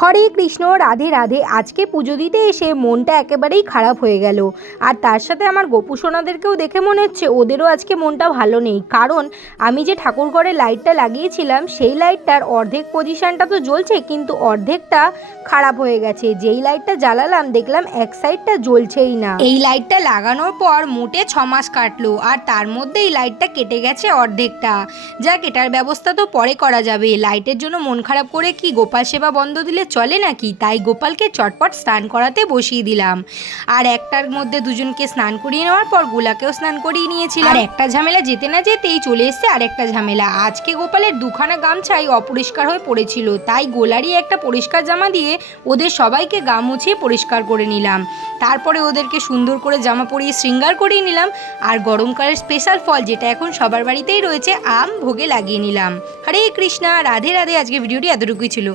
হরে কৃষ্ণ, রাধে রাধে। আজকে পুজো দিতে এসে মনটা একেবারেই খারাপ হয়ে গেল। আর তার সাথে আমার গোপু সোনাদেরকেও দেখে মনে হচ্ছে ওদেরও আজকে মনটা ভালো নেই। কারণ আমি যে ঠাকুর ঘরে লাইটটা লাগিয়েছিলাম সেই লাইটটার অর্ধেক পজিশনটা তো জ্বলছে, কিন্তু অর্ধেকটা খারাপ হয়ে গেছে। যেই লাইটটা জ্বালালাম দেখলাম এক সাইডটা জ্বলছেই না। এই লাইটটা লাগানোর পর মোটে 6 মাস কাটলো, আর তার মধ্যে এই লাইটটা কেটে গেছে অর্ধেকটা। যাক, এটার ব্যবস্থা তো পরে করা যাবে। লাইটের জন্য মন খারাপ করে কি গোপাল সেবা বন্ধ দিলে চলে নাকি? তাই গোপালকে চটপট স্নান করাতে বসিয়ে দিলাম। আর একটার মধ্যে দুজনকে স্নান করিয়ে নেওয়ার পর গোলাকেও স্নান করিয়ে নিয়েছিলাম। আর একটা ঝামেলা যেতে না যেতেই চলে এসছে আরেকটা ঝামেলা। আজকে গোপালের দুখানা গামছাই অপরিষ্কার হয়ে পড়েছিল, তাই গোলারই একটা পরিষ্কার জামা দিয়ে ওদের সবাইকে গা মুছিয়ে পরিষ্কার করে নিলাম। তারপরে ওদেরকে সুন্দর করে জামা পরিয়ে শৃঙ্গার করিয়ে নিলাম। আর গরমকালের স্পেশাল ফল, যেটা এখন সবার বাড়িতেই রয়েছে, আম ভোগে লাগিয়ে নিলাম। হরে কৃষ্ণা, রাধে রাধে। আজকে ভিডিওটি এতটুকুই ছিল।